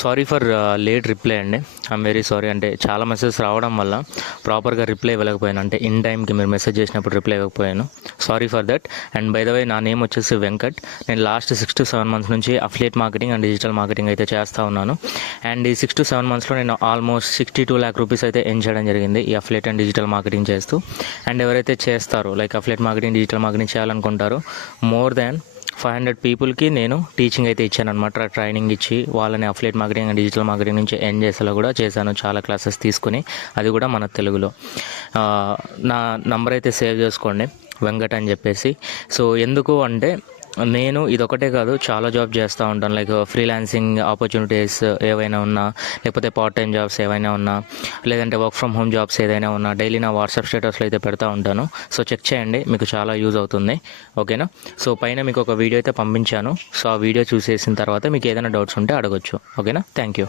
Sorry for late reply అండి. I'm very sorry. అంటే చాలా మెసేజెస్ రావడం వల్ల ప్రాపర్గా రిప్లై ఇవ్వలేకపోయాను. అంటే ఇన్ టైంకి మీరు మెసేజ్ చేసినప్పుడు రిప్లై ఇవ్వకపోయాను. Sorry for that. And by the way, నా నేమ్ వచ్చేసి వెంకట్. నేను లాస్ట్ 6 to 7 months నుంచి affiliate marketing and digital marketing అయితే చేస్తూ ఉన్నాను. అండ్ ఈ 6 to 7 monthsలో నేను ఆల్మోస్ట్ 62 lakh రూపీస్ అయితే ఎర్న్ చేయడం జరిగింది ఈ అఫిలియేట్ అండ్ డిజిటల్ మార్కెటింగ్ చేస్తూ. అండ్ ఎవరైతే చేస్తారో like affiliate marketing, digital marketing చేయాలనుకుంటారో మోర్ దాన్ 500 పీపుల్కి నేను టీచింగ్ అయితే ఇచ్చాను అనమాట. ట్రైనింగ్ ఇచ్చి వాళ్ళని affiliate marketing and digital marketing నుంచి ఎర్న్ చేసేలా కూడా చేశాను, చాలా క్లాసెస్ తీసుకుని, అది కూడా మన తెలుగులో. నా నంబర్ అయితే సేవ్ చేసుకోండి, వెంకట్ అని చెప్పేసి. సో ఎందుకు అంటే నేను ఇదొకటే కాదు, చాలా జాబ్ చేస్తూ ఉంటాను. లైక్ ఫ్రీలాన్సింగ్ ఆపర్చునిటీస్ ఏవైనా ఉన్నా, లేకపోతే పార్ట్ టైం జాబ్స్ ఏవైనా ఉన్నా, లేదంటే వర్క్ ఫ్రమ్ హోమ్ జాబ్స్ ఏదైనా ఉన్నా డైలీ నా వాట్సాప్ స్టేటస్లో అయితే పెడతా ఉంటాను. సో చెక్ చేయండి, మీకు చాలా యూజ్ అవుతుంది. ఓకేనా? సో పైన మీకు ఒక వీడియో అయితే పంపించాను. సో ఆ వీడియో చూసేసిన తర్వాత మీకు ఏదైనా డౌట్స్ ఉంటే అడగొచ్చు. ఓకేనా? Thank you.